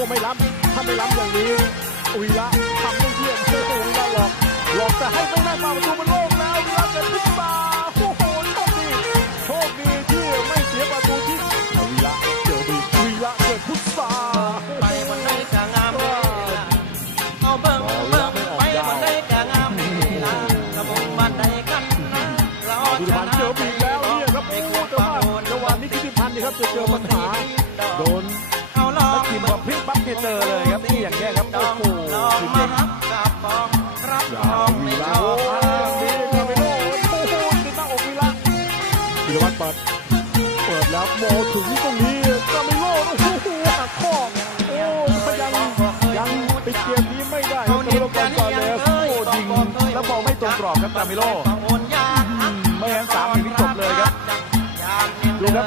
ว่าไม่ล้ำถ้าไม่ล้ำอย่างนี้วีระทำได้เยี่ยมโอ้โหวีระหลอกหลอกแต่ให้ไม่ได้มาประตูมันโล่งแล้ววีระเกิดขึ้นมาโอ้โหโชคดีโชคดีที่ไม่เสียประตูที่วีระเจอดีวีระเกิดพุทธาไปบนได้กะงามเวลาเอาเบิ่งเบิ่งไปบนได้กะงามเวลากระบงบันไดกันนะเราชนะเจอบีแล้วเนี่ยครับโอ้แต่ว่าโอนจังนี้คิดพันธ์นี่ครับจะเจอปัญหาโดน วัตรเปิดเปิดแล้วโมถึงตรงนี้คาเมโลโอ้โหหักข้อโอ้ยยังยังปิดเกมนี้ไม่ได้ครับคาเมโลกอนซาเลสโอ้ยิงแล้วบอลไม่ตรงกรอบครับกามิโลไม่งั้นสามถึงจบเลยครับดูครับ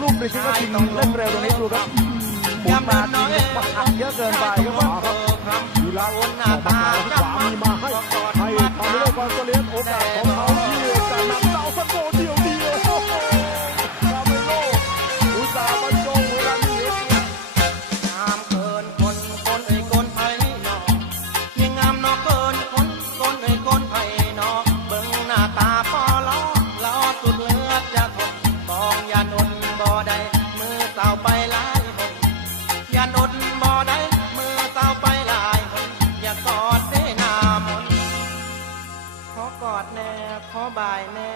ลูกปรีคิกก็ชิงเล่นเร็วตรงนี้ดูครับ ขอกอดแน่ ขอบายแน่